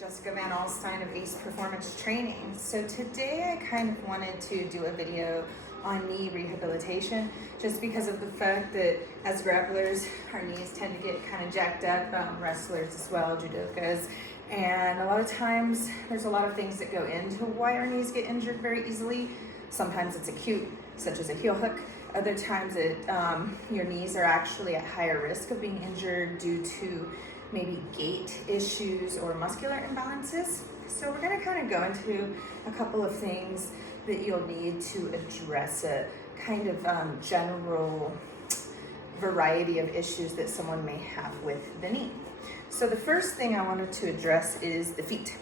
Jessica Van Alstyne of ACE Performance Training. So today I kind of wanted to do a video on knee rehabilitation just because of the fact that as grapplers, our knees tend to get kind of jacked up, wrestlers as well, judokas, and a lot of times there's a lot of things that go into why our knees get injured very easily. Sometimes it's acute, such as a heel hook. Other times your knees are actually at higher risk of being injured due to maybe gait issues or muscular imbalances. So we're gonna kind of go into a couple of things that you'll need to address a kind of general variety of issues that someone may have with the knee. So the first thing I wanted to address is the feet.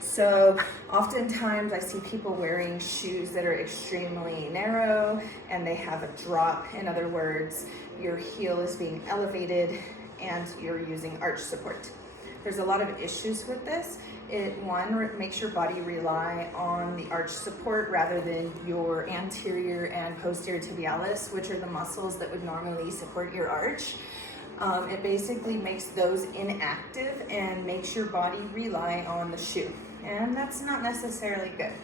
So oftentimes I see people wearing shoes that are extremely narrow and they have a drop. In other words, your heel is being elevated and you're using arch support. There's a lot of issues with this. One, makes your body rely on the arch support rather than your anterior and posterior tibialis, which are the muscles that would normally support your arch. It basically makes those inactive and makes your body rely on the shoe. And that's not necessarily good.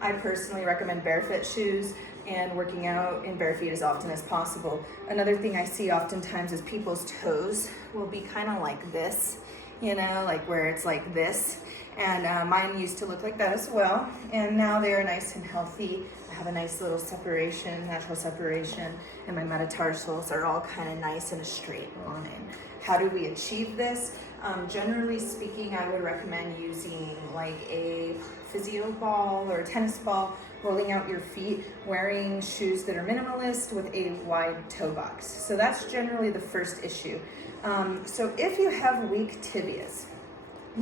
I personally recommend barefoot shoes and working out in bare feet as often as possible. Another thing I see oftentimes is people's toes will be kind of like this, you know, like where it's like this. And mine used to look like that as well. And now they're nice and healthy. I have a nice little separation, natural separation, and my metatarsals are all kind of nice in a straight line. How do we achieve this? Generally speaking, I would recommend using like a physio ball or a tennis ball, rolling out your feet, wearing shoes that are minimalist with a wide toe box. So that's generally the first issue. So if you have weak tibias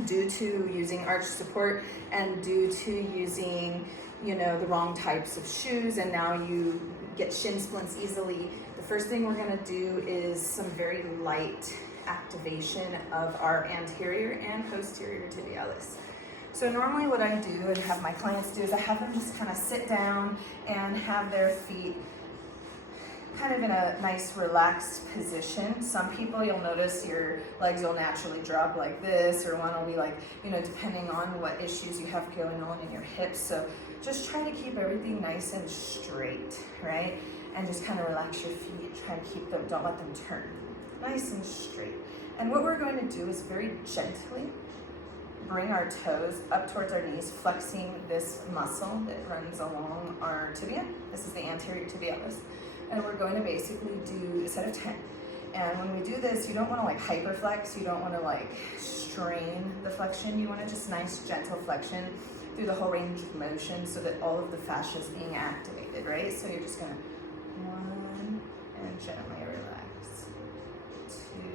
due to using arch support and due to using, you know, the wrong types of shoes, and now you get shin splints easily, the first thing we're gonna do is some very light activation of our anterior and posterior tibialis. So normally what I do and have my clients do is I have them just kind of sit down and have their feet kind of in a nice relaxed position. Some people, you'll notice your legs will naturally drop like this, or one will be like, you know, depending on what issues you have going on in your hips. So just try to keep everything nice and straight, right? And just kind of relax your feet, try to keep them, don't let them turn. Nice and straight. And what we're going to do is very gently bring our toes up towards our knees, flexing this muscle that runs along our tibia. This is the anterior tibialis. And we're going to basically do a set of 10. And when we do this, you don't want to like hyperflex, you don't want to like strain the flexion, you want to just nice gentle flexion through the whole range of motion so that all of the fascia is being activated, right? So you're just going to 1 and gently relax, 2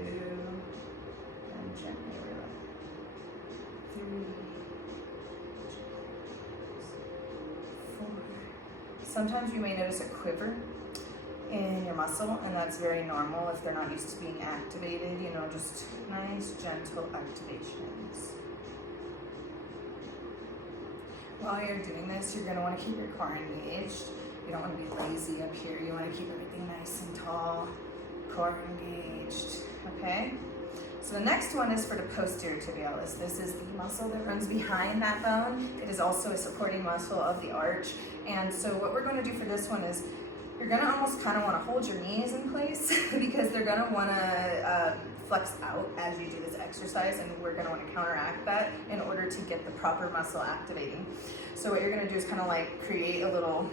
and gently relax, 3, 4. Sometimes you may notice a quiver in your muscle, and that's very normal if they're not used to being activated, you know, just nice, gentle activations. While you're doing this, you're going to want to keep your core engaged. You don't want to be lazy up here. You want to keep everything nice and tall, core engaged, okay? So the next one is for the posterior tibialis. This is the muscle that runs behind that bone. It is also a supporting muscle of the arch. And so what we're going to do for this one is you're going to almost kind of want to hold your knees in place because they're going to want to flex out as you do this exercise, and we're going to want to counteract that in order to get the proper muscle activating. So what you're going to do is kind of like create a little,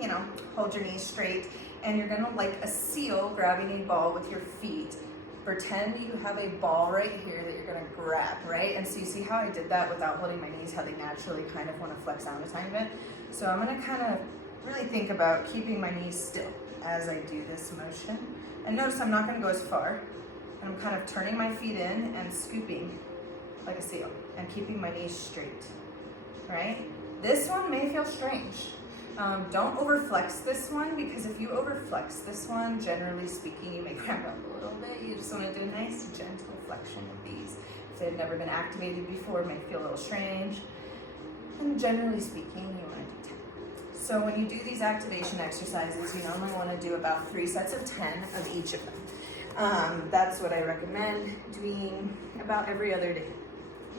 you know, hold your knees straight, and you're going to, like a seal, grabbing a ball with your feet. Pretend you have a ball right here that you're going to grab, right? And so you see how I did that without holding my knees, how they naturally kind of want to flex out a tiny bit. So I'm going to kind of really think about keeping my knees still as I do this motion. And notice I'm not going to go as far. And I'm kind of turning my feet in and scooping like a seal and keeping my knees straight, right? This one may feel strange. Don't overflex this one, because if you overflex this one, generally speaking, you may cramp up a little bit. You just want to do a nice gentle flexion of these. If they've never been activated before, it may feel a little strange. And generally speaking, you want to do 10. So when you do these activation exercises, you normally want to do about 3 sets of 10 of each of them. That's what I recommend doing about every other day.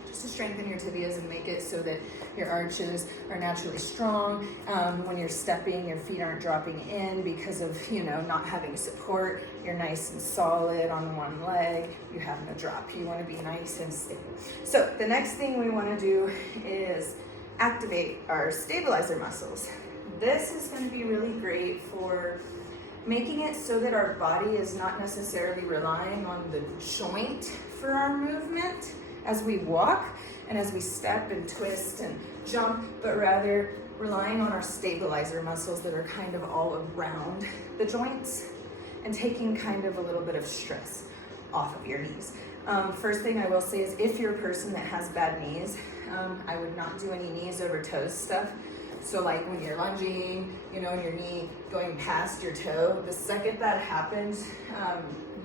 just to strengthen your tibias and make it so that your arches are naturally strong. When you're stepping, your feet aren't dropping in because of, you know, not having support. You're nice and solid on one leg. You have no drop. You want to be nice and stable. So the next thing we want to do is activate our stabilizer muscles. This is going to be really great for making it so that our body is not necessarily relying on the joint for our movement as we walk and as we step and twist and jump, but rather relying on our stabilizer muscles that are kind of all around the joints and taking kind of a little bit of stress off of your knees. First thing I will say is if you're a person that has bad knees, I would not do any knees over toes stuff. So like when you're lunging, you know, and your knee going past your toe, the second that happens,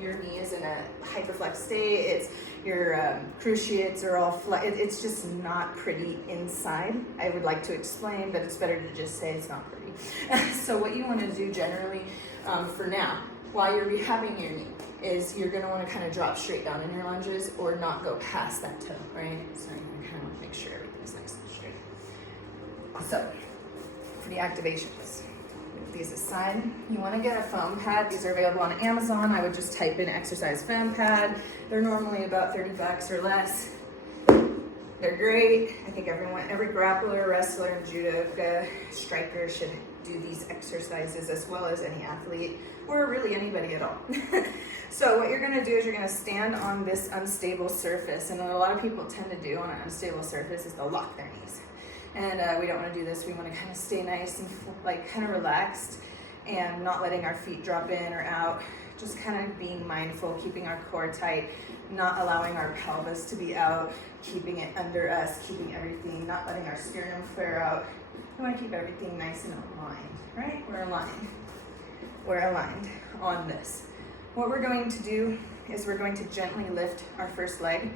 your knee is in a hyperflex state. It's your cruciates are all flat. It's just not pretty inside. I would like to explain, but it's better to just say it's not pretty. So what you want to do generally for now, while you're rehabbing your knee, is you're going to want to kind of drop straight down in your lunges or not go past that toe, right? So you're going to kind of make sure everything's nice and straight. So for the activations, move these aside. You want to get a foam pad. These are available on Amazon. I would just type in exercise foam pad. They're normally about $30 or less. They're great. I think every grappler, wrestler, judoka, striker should do these exercises as well as any athlete or really anybody at all. So what you're going to do is you're going to stand on this unstable surface, and what a lot of people tend to do on an unstable surface is they'll lock their knees. And we don't want to do this. We want to kind of stay nice and like kind of relaxed and not letting our feet drop in or out. Just kind of being mindful, keeping our core tight, not allowing our pelvis to be out, keeping it under us, keeping everything, not letting our sternum flare out. We want to keep everything nice and aligned, right? We're aligned. We're aligned on this. What we're going to do is we're going to gently lift our first leg,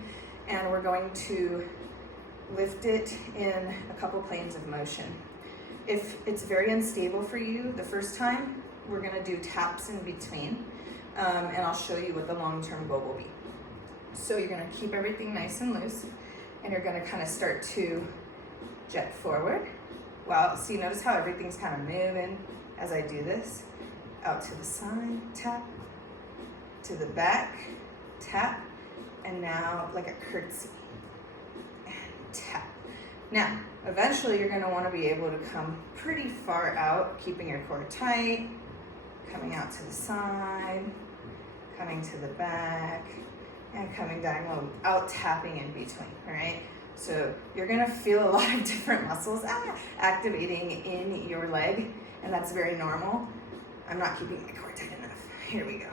and we're going to lift it in a couple planes of motion. If it's very unstable for you the first time, we're going to do taps in between, and I'll show you what the long-term goal will be. So you're going to keep everything nice and loose, and you're going to kind of start to jet forward. Well, see, notice how everything's kind of moving as I do this. Out to the side, tap, to the back, tap, and now like a curtsy, and tap. Now, eventually you're going to want to be able to come pretty far out, keeping your core tight, coming out to the side, coming to the back, and coming diagonal, out tapping in between, all right? So you're going to feel a lot of different muscles activating in your leg, and that's very normal. I'm not keeping my core tight enough. Here we go.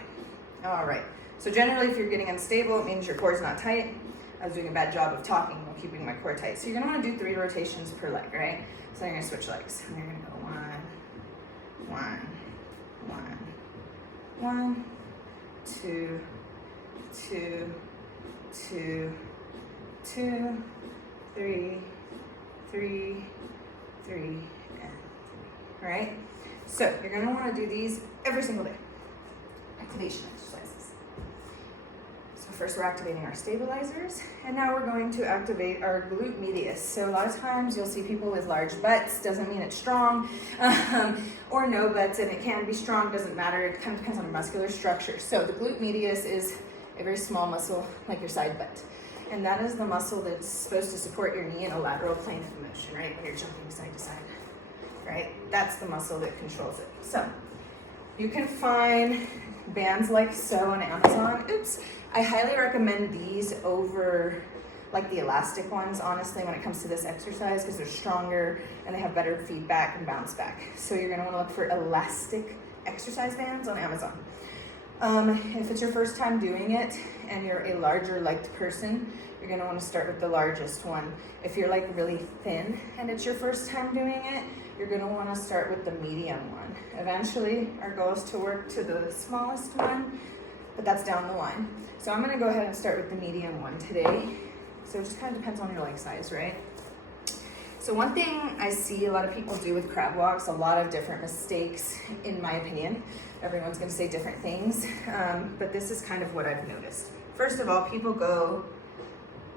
All right. So generally, if you're getting unstable, it means your core's not tight. I was doing a bad job of talking while keeping my core tight. So you're going to want to do 3 rotations per leg, right? So you're going to switch legs. And you're going to go 1, 2, 2, 2, 2, 3, 3, 3, and 3. All right? So you're going to want to do these every single day. Activation exercises. So first we're activating our stabilizers, and now we're going to activate our glute medius. So a lot of times you'll see people with large butts, doesn't mean it's strong, or no butts, and it can be strong, doesn't matter. It kind of depends on the muscular structure. So the glute medius is a very small muscle like your side butt. And that is the muscle that's supposed to support your knee in a lateral plane of motion, right? When you're jumping side to side, right? That's the muscle that controls it. So you can find bands like so on Amazon. Oops. I highly recommend these over like the elastic ones, honestly, when it comes to this exercise, because they're stronger and they have better feedback and bounce back. So you're going to want to look for elastic exercise bands on Amazon. If it's your first time doing it and you're a larger legged person, you're going to want to start with the largest one. If you're like really thin and it's your first time doing it, you're going to want to start with the medium one. Eventually, our goal is to work to the smallest one, but that's down the line. So I'm going to go ahead and start with the medium one today. So it just kind of depends on your leg size, right? So one thing I see a lot of people do with crab walks, a lot of different mistakes, in my opinion. Everyone's going to say different things, but this is kind of what I've noticed. First of all, people go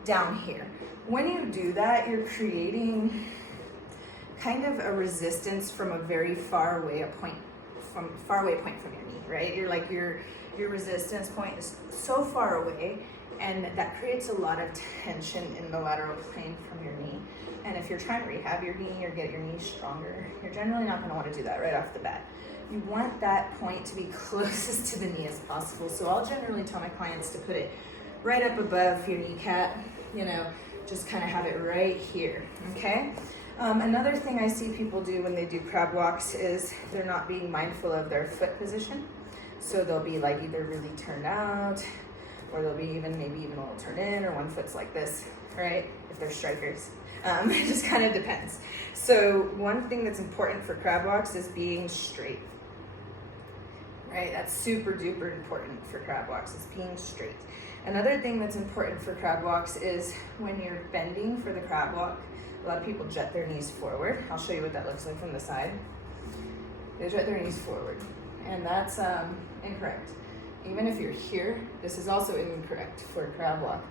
down here. When you do that, you're creating kind of a resistance from a very far away point from your knee, right? You're like your resistance point is so far away, and that creates a lot of tension in the lateral plane from your knee. And if you're trying to rehab your knee or get your knee stronger, you're generally not going to want to do that right off the bat. You want that point to be closest to the knee as possible. So I'll generally tell my clients to put it right up above your kneecap, you know, just kind of have it right here, okay? Another thing I see people do when they do crab walks is they're not being mindful of their foot position. So they'll be like either really turned out, or they'll be maybe even a little turned in, or one foot's like this, right? If they're strikers. It just kind of depends. So one thing that's important for crab walks is being straight, right? That's super duper important for crab walks, is being straight. Another thing that's important for crab walks is when you're bending for the crab walk, a lot of people jet their knees forward. I'll show you what that looks like from the side. They jet their knees forward, and that's incorrect. Even if you're here, this is also incorrect for a crab walk.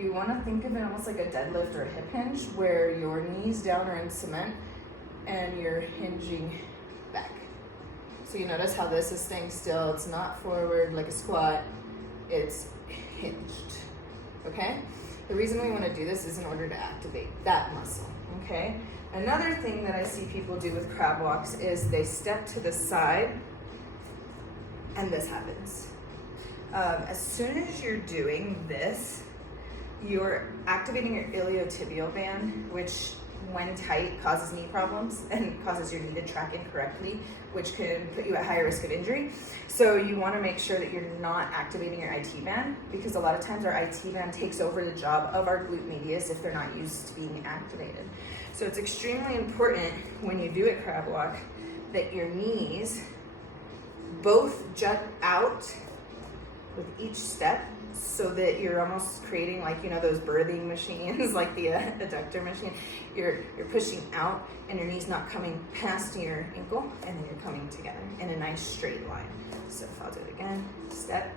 You want to think of it almost like a deadlift or a hip hinge, where your knees down are in cement and you're hinging back. So you notice how this is staying still. It's not forward like a squat, it's hinged, okay? The reason we want to do this is in order to activate that muscle, okay? Another thing that I see people do with crab walks is they step to the side and this happens. As soon as you're doing this, you're activating your iliotibial band, which when tight causes knee problems and causes your knee to track incorrectly, which can put you at higher risk of injury. So you want to make sure that you're not activating your IT band, because a lot of times our IT band takes over the job of our glute medius if they're not used to being activated. So it's extremely important when you do a crab walk that your knees both jut out with each step, so that you're almost creating, like, you know, those birthing machines, like the adductor machine. You're pushing out and your knee's not coming past your ankle, and then you're coming together in a nice straight line. So if I'll do it again, step,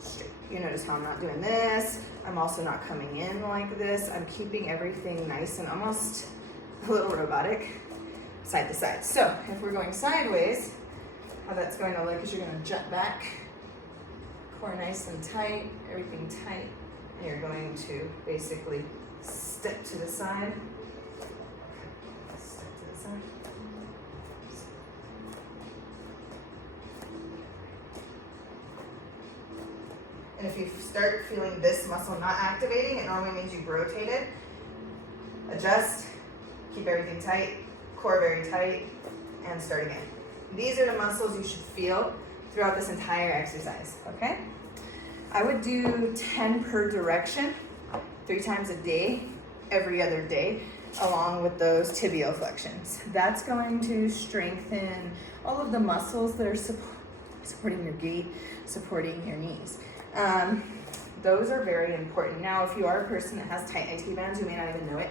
straight. You notice how I'm not doing this. I'm also not coming in like this. I'm keeping everything nice and almost a little robotic, side to side. So if we're going sideways, how that's going to look is you're going to jut back, core nice and tight, everything tight, and you're going to basically step to the side, step to the side. And if you start feeling this muscle not activating, it normally means you've rotated. Adjust, keep everything tight, core very tight, and start again. These are the muscles you should feel throughout this entire exercise, okay? I would do 10 per direction, 3 times a day, every other day, along with those tibial flexions. That's going to strengthen all of the muscles that are supporting your gait, supporting your knees. Those are very important. Now, if you are a person that has tight IT bands, you may not even know it.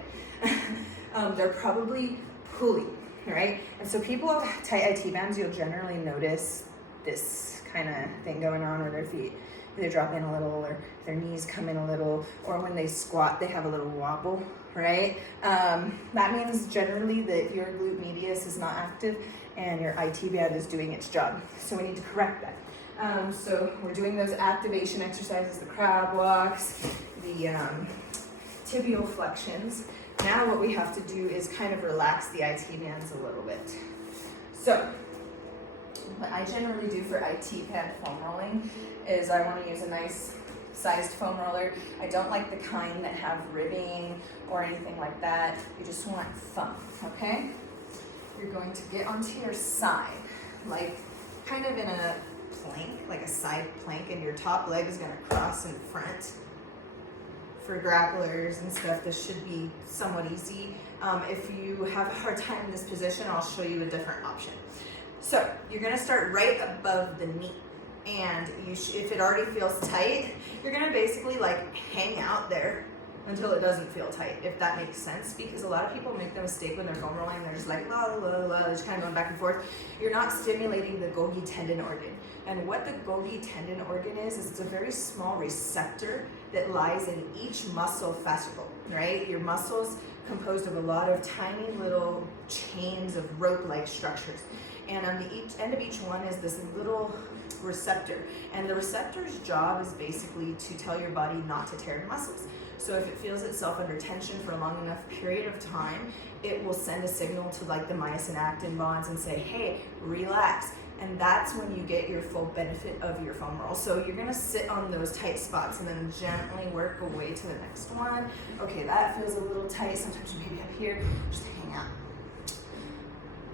They're probably pulling, right? And so people with tight IT bands, you'll generally notice this kind of thing going on, or their feet either drop in a little, or their knees come in a little, or when they squat, they have a little wobble, right? That means generally that your glute medius is not active and your IT band is doing its job. So we need to correct that. So we're doing those activation exercises, the crab walks, the tibial flexions. Now what we have to do is kind of relax the IT bands a little bit. So what I generally do for IT pad foam rolling is I want to use a nice sized foam roller. I don't like the kind that have ribbing or anything like that. You just want thumb, okay? You're going to get onto your side, like kind of in a plank, like a side plank, and your top leg is going to cross in front. For grapplers and stuff, this should be somewhat easy. If you have a hard time in this position, I'll show you a different option. So you're gonna start right above the knee, and if it already feels tight, you're gonna basically like hang out there until it doesn't feel tight, if that makes sense, because a lot of people make the mistake when they're foam rolling, they're just like la la la, just kind of going back and forth. You're not stimulating the Golgi tendon organ. And what the Golgi tendon organ is it's a very small receptor that lies in each muscle fascicle, right? Your muscles composed of a lot of tiny little chains of rope-like structures. And on the end of each one is this little receptor. And the receptor's job is basically to tell your body not to tear your muscles. So if it feels itself under tension for a long enough period of time, it will send a signal to like the myosin actin bonds and say, hey, relax. And that's when you get your full benefit of your foam roll. So you're gonna sit on those tight spots and then gently work away to the next one. Okay, that feels a little tight. Sometimes you maybe up here, just hang out.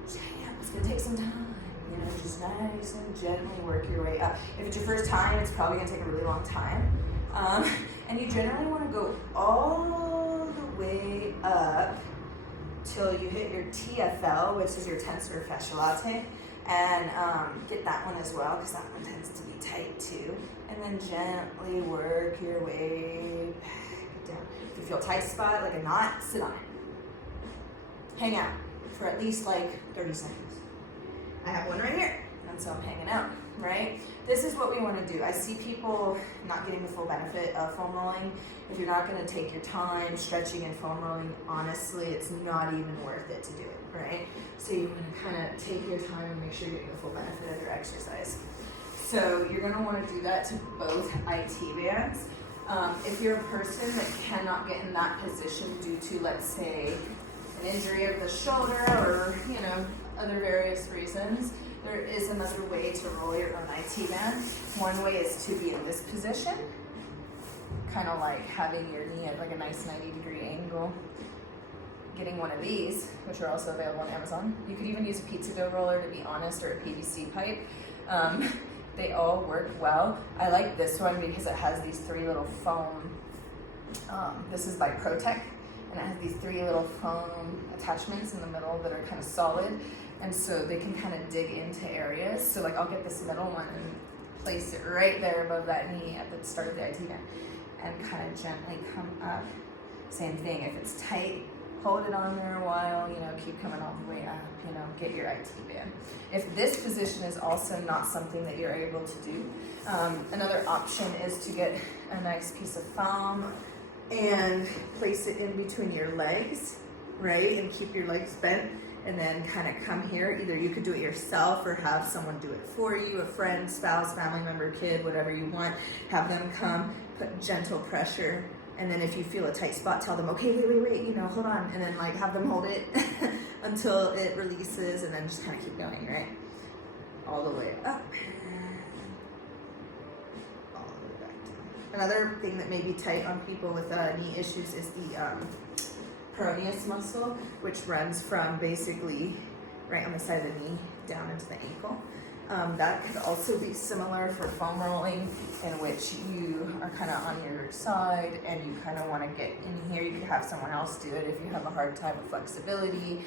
Just hang out, it's gonna take some time. You know, just nice and gently work your way up. If it's your first time, it's probably gonna take a really long time. And you generally wanna go all the way up till you hit your TFL, which is your tensor fasciae latae. And get that one as well, because that one tends to be tight too. And then gently work your way back down. If you feel a tight spot, like a knot, sit on it. Hang out for at least like 30 seconds. I have one right here, and so I'm hanging out, right? This is what we want to do. I see people not getting the full benefit of foam rolling. If you're not going to take your time stretching and foam rolling, honestly, it's not even worth it to do it, right? So you want to kind of take your time and make sure you're getting the full benefit of your exercise. So you're going to want to do that to both IT bands. If you're a person that cannot get in that position due to, let's say, an injury of the shoulder or, you know, other various reasons, there is another way to roll your own IT band. One way is to be in this position, kind of like having your knee at like a nice 90-degree angle. Getting one of these, which are also available on Amazon. You could even use a pizza dough roller, to be honest, or a PVC pipe. They all work well. I like this one because it has these 3 little foam, this is by ProTech, and it has these 3 little foam attachments in the middle that are kind of solid, and so they can kind of dig into areas. So like I'll get this middle one and place it right there above that knee at the start of the IT band, and kind of gently come up. Same thing, if it's tight, hold it on there a while, you know, keep coming all the way up, you know, get your IT band. If this position is also not something that you're able to do, another option is to get a nice piece of foam and place it in between your legs, right? And keep your legs bent, and then kind of come here. Either you could do it yourself or have someone do it for you, a friend, spouse, family member, kid, whatever you want. Have them come, put gentle pressure. And then if you feel a tight spot, tell them, okay, wait, you know, hold on. And then like have them hold it until it releases, and then just kind of keep going, right? All the way up. All the way back down. Another thing that may be tight on people with knee issues is the peroneus muscle, which runs from basically right on the side of the knee down into the ankle. That could also be similar for foam rolling, in which you are kind of on your side and you kind of want to get in here. You could have someone else do it if you have a hard time with flexibility.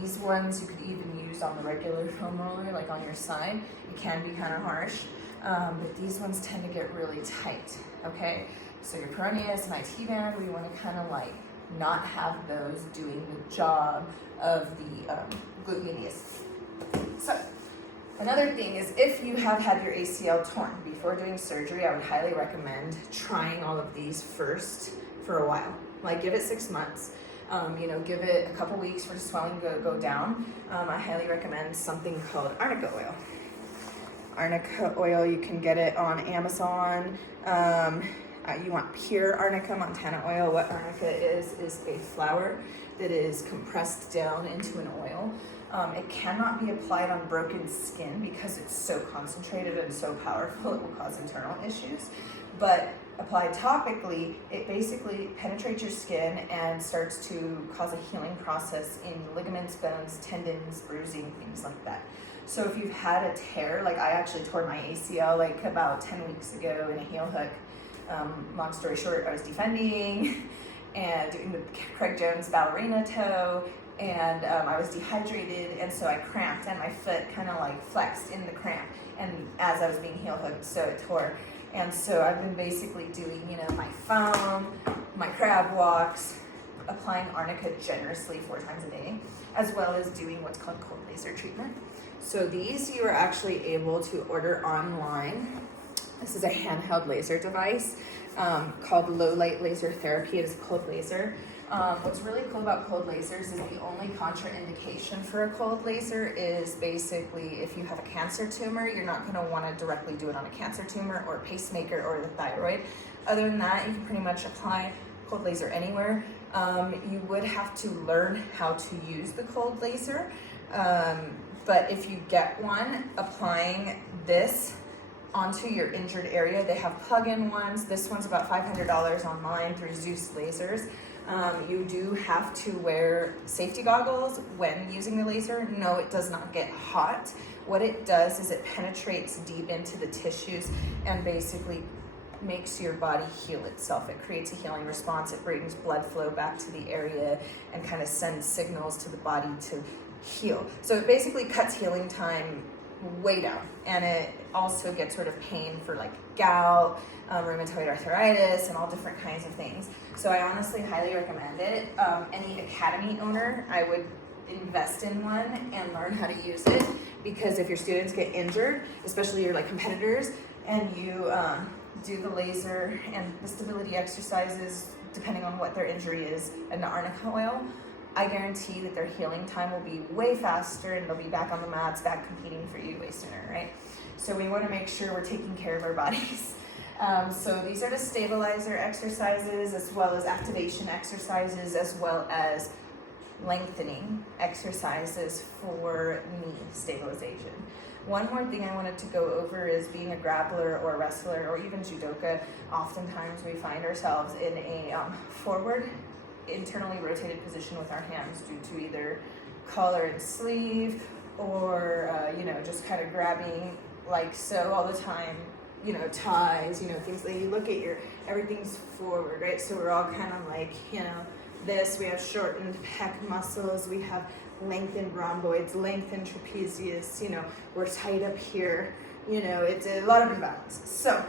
These ones you could even use on the regular foam roller, like on your side. It can be kind of harsh, but these ones tend to get really tight, okay? So your peroneus and IT band, we want to kind of like not have those doing the job of the glute medius. So, another thing is, if you have had your ACL torn before doing surgery, I would highly recommend trying all of these first for a while. Like give it 6 months, you know, give it a couple weeks for the swelling to go down. I highly recommend something called arnica oil. Arnica oil, you can get it on Amazon. You want pure arnica Montana oil. What arnica is a flower that is compressed down into an oil. It cannot be applied on broken skin because it's so concentrated and so powerful, it will cause internal issues. But applied topically, it basically penetrates your skin and starts to cause a healing process in ligaments, bones, tendons, bruising, things like that. So if you've had a tear, like I actually tore my ACL like about 10 weeks ago in a heel hook. Long story short, I was defending and doing the Craig Jones ballerina toe, and I was dehydrated, and so I cramped, and my foot kind of like flexed in the cramp, and as I was being heel hooked, so it tore. And so I've been basically doing, you know, my foam, my crab walks, applying arnica generously 4 times a day, as well as doing what's called cold laser treatment. So these you are actually able to order online. This is a handheld laser device called low light laser therapy. It is cold laser. What's really cool about cold lasers is the only contraindication for a cold laser is basically if you have a cancer tumor, you're not going to want to directly do it on a cancer tumor or a pacemaker or the thyroid. Other than that, you can pretty much apply cold laser anywhere. You would have to learn how to use the cold laser, but if you get one, applying this onto your injured area, they have plug-in ones. This one's about $500 online through Zeus Lasers. You do have to wear safety goggles when using the laser. No, it does not get hot. What it does is it penetrates deep into the tissues and basically makes your body heal itself. It creates a healing response. It brings blood flow back to the area and kind of sends signals to the body to heal. So it basically cuts healing time way down, and it also gets rid of pain for like gout, rheumatoid arthritis, and all different kinds of things. So I honestly highly recommend it. Any academy owner, I would invest in one and learn how to use it, because if your students get injured, especially your like competitors, and you do the laser and the stability exercises, depending on what their injury is, and the arnica oil, I guarantee that their healing time will be way faster and they'll be back on the mats, back competing for you way sooner, right? So we want to make sure we're taking care of our bodies. So these are the stabilizer exercises, as well as activation exercises, as well as lengthening exercises for knee stabilization. One more thing I wanted to go over is being a grappler or a wrestler or even judoka. Oftentimes we find ourselves in a forward, internally rotated position with our hands due to either collar and sleeve or just kind of grabbing like so all the time, ties, things that you look at everything's forward, right? So we're all kind of like, this, we have shortened pec muscles, we have lengthened rhomboids, lengthened trapezius, we're tight up here, it's a lot of imbalances. So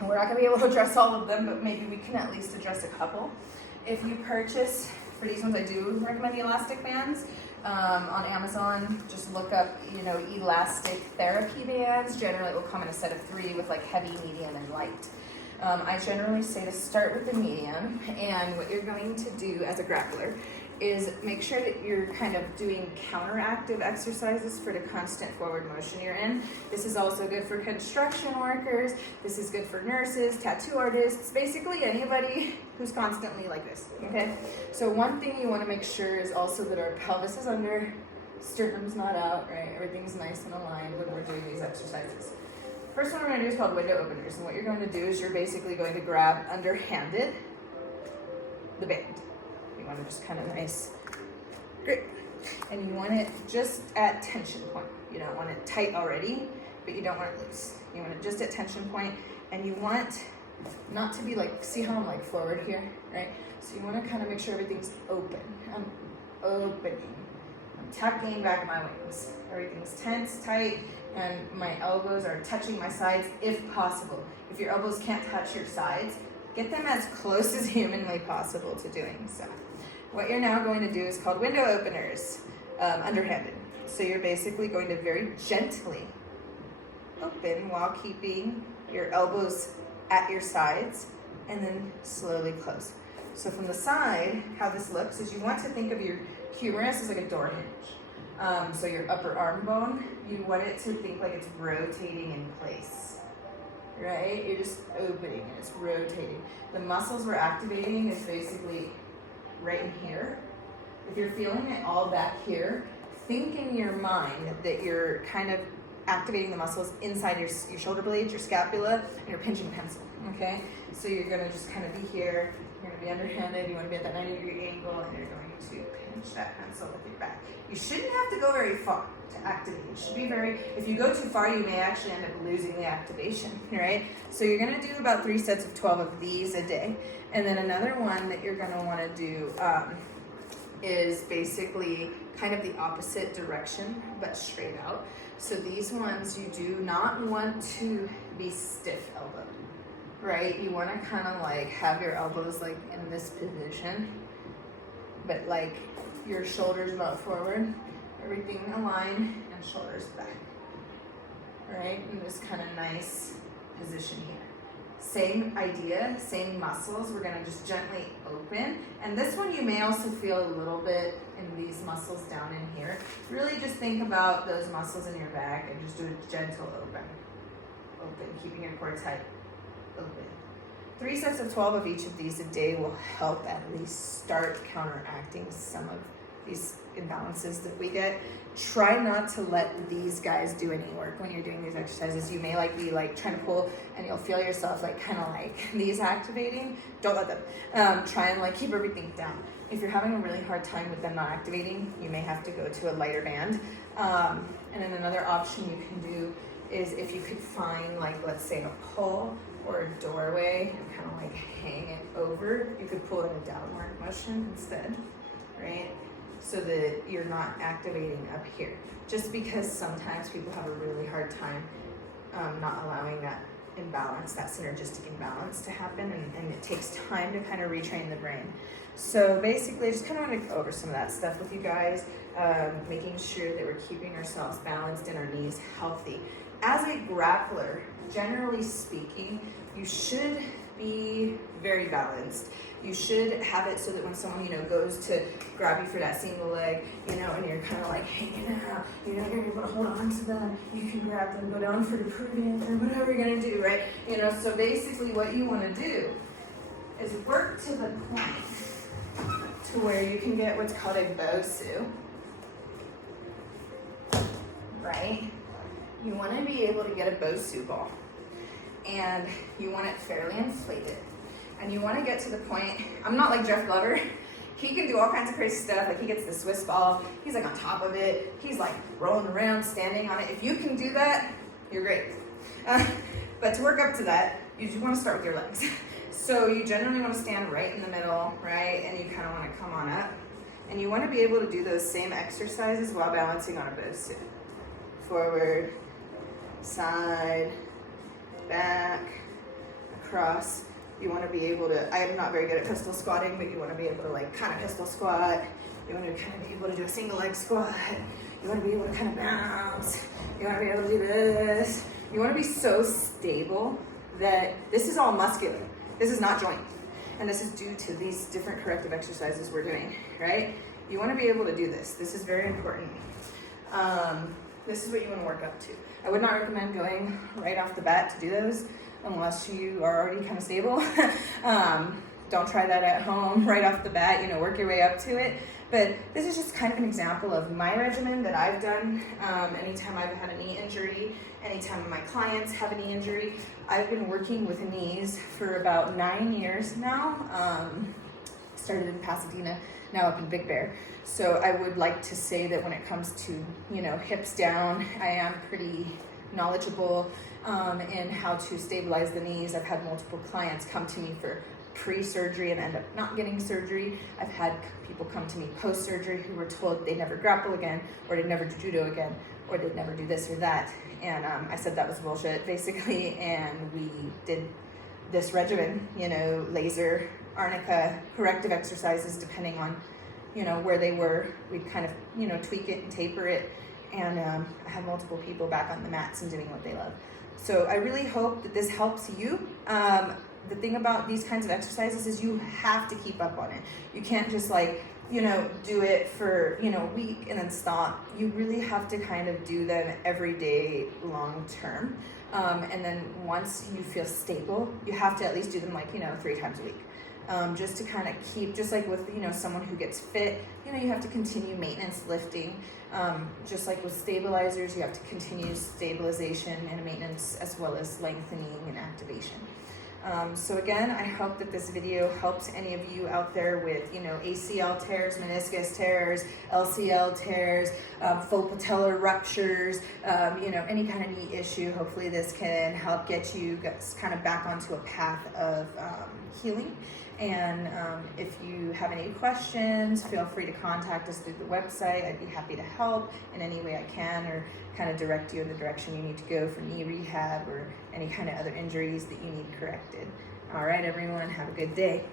we're not gonna be able to address all of them, but maybe we can at least address a couple. If you purchase, for these ones I do recommend the elastic bands. On Amazon, just look up, elastic therapy bands. Generally it will come in a set of 3 with like heavy, medium, and light. I generally say to start with the medium, and what you're going to do as a grappler is make sure that you're kind of doing counteractive exercises for the constant forward motion you're in. This is also good for construction workers. This is good for nurses, tattoo artists, basically anybody who's constantly like this, okay? So one thing you want to make sure is also that our pelvis is under, sternum's not out, right? Everything's nice and aligned when we're doing these exercises. First one we're going to do is called window openers, and what you're going to do is you're basically going to grab underhanded the band. You want to just kind of nice grip, and you want it just at tension point. You don't want it tight already, but you don't want it loose. You want it just at tension point, and you want not to be like, see how I'm like forward here, right? So you want to kind of make sure everything's open. I'm opening. I'm tucking back my wings. Everything's tense, tight, and my elbows are touching my sides if possible. If your elbows can't touch your sides, get them as close as humanly possible to doing so. What you're now going to do is called window openers, underhanded. So you're basically going to very gently open while keeping your elbows at your sides, and then slowly close. So from the side, how this looks is you want to think of your humerus as like a door hinge. So your upper arm bone, you want it to think like it's rotating in place, right? You're just opening and it's rotating. The muscles we're activating is basically right in here. If you're feeling it all back here, think in your mind that you're kind of activating the muscles inside your shoulder blades, your scapula, and you're pinching pencil, okay? So you're gonna just kind of be here, you're gonna be underhanded, you wanna be at that 90-degree angle, and you're going to pinch that pencil with your back. You shouldn't have to go very far to activate. It should be if you go too far, you may actually end up losing the activation, right? So you're gonna do about 3 sets of 12 of these a day. And then another one that you're gonna wanna do is basically kind of the opposite direction, but straight out. So these ones, you do not want to be stiff elbowed, right? You wanna kind of like have your elbows like in this position, but like your shoulders not forward, everything aligned, and and shoulders back. Right, in this kind of nice position here. Same idea, same muscles. We're gonna just gently open. And this one you may also feel a little bit in these muscles down in here. Really just think about those muscles in your back and just do a gentle open. Open, keeping your core tight. Open. 3 sets of 12 of each of these a day will help at least start counteracting some of these imbalances that we get. Try not to let these guys do any work when you're doing these exercises. You may be trying to pull and you'll feel yourself kind of these activating. Don't let them. Try and keep everything down. If you're having a really hard time with them not activating, you may have to go to a lighter band. And then another option you can do is if you could find let's say a pole or a doorway and kind of hang it over, you could pull in a downward motion instead, right? So that you're not activating up here. Just because sometimes people have a really hard time not allowing that imbalance, that synergistic imbalance to happen, and it takes time to kind of retrain the brain. So basically, I just kind of want to go over some of that stuff with you guys, making sure that we're keeping ourselves balanced and our knees healthy. As a grappler, generally speaking, you should be very balanced. You should have it so that when someone, goes to grab you for that single leg, and you're kind of hanging out, you're not gonna be able to hold on to them, you can grab them, go down for the prevent or whatever you're gonna do, right? So basically what you wanna do is work to the point to where you can get what's called a Bosu, right? You wanna be able to get a Bosu ball, and you want it fairly inflated. And you want to get to the point, I'm not like Jeff Glover. He can do all kinds of crazy stuff. He gets the Swiss ball. He's on top of it. He's rolling around, standing on it. If you can do that, you're great. But to work up to that, you just want to start with your legs. So you generally want to stand right in the middle, right? And you kind of want to come on up. And you want to be able to do those same exercises while balancing on a Bosu. Forward, side, back, across. You want to be able to, I am not very good at pistol squatting, but you want to be able to kind of pistol squat. You want to kind of be able to do a single leg squat. You want to be able to kind of bounce. You want to be able to do this. You want to be so stable that this is all muscular. This is not joint. And this is due to these different corrective exercises we're doing, right? You want to be able to do this. This is very important. This is what you want to work up to. I would not recommend going right off the bat to do those unless you are already kind of stable. Don't try that at home right off the bat, work your way up to it. But this is just kind of an example of my regimen that I've done. Anytime I've had a knee injury, anytime my clients have a knee injury, I've been working with knees for about 9 years now. Started in Pasadena, now up in Big Bear. So I would like to say that when it comes to, hips down, I am pretty knowledgeable in how to stabilize the knees. I've had multiple clients come to me for pre-surgery and end up not getting surgery. I've had people come to me post-surgery who were told they'd never grapple again, or they'd never do judo again, or they'd never do this or that. And I said that was bullshit, basically, and we did this regimen, laser, arnica, corrective exercises, depending on, where they were. We'd kind of, tweak it and taper it. And I have multiple people back on the mats and doing what they love. So I really hope that this helps you. The thing about these kinds of exercises is you have to keep up on it. You can't just do it for, a week and then stop. You really have to kind of do them every day, long term. And then once you feel stable, you have to at least do them 3 times a week. Just to kind of keep, just like with, someone who gets fit, you have to continue maintenance lifting. Just like with stabilizers, you have to continue stabilization and maintenance as well as lengthening and activation. So again, I hope that this video helps any of you out there with, ACL tears, meniscus tears, LCL tears, full patellar ruptures, any kind of knee issue. Hopefully this can help get you kind of back onto a path of healing. And if you have any questions, feel free to contact us through the website. I'd be happy to help in any way I can, or kind of direct you in the direction you need to go for knee rehab or any kind of other injuries that you need corrected. All right, everyone, have a good day.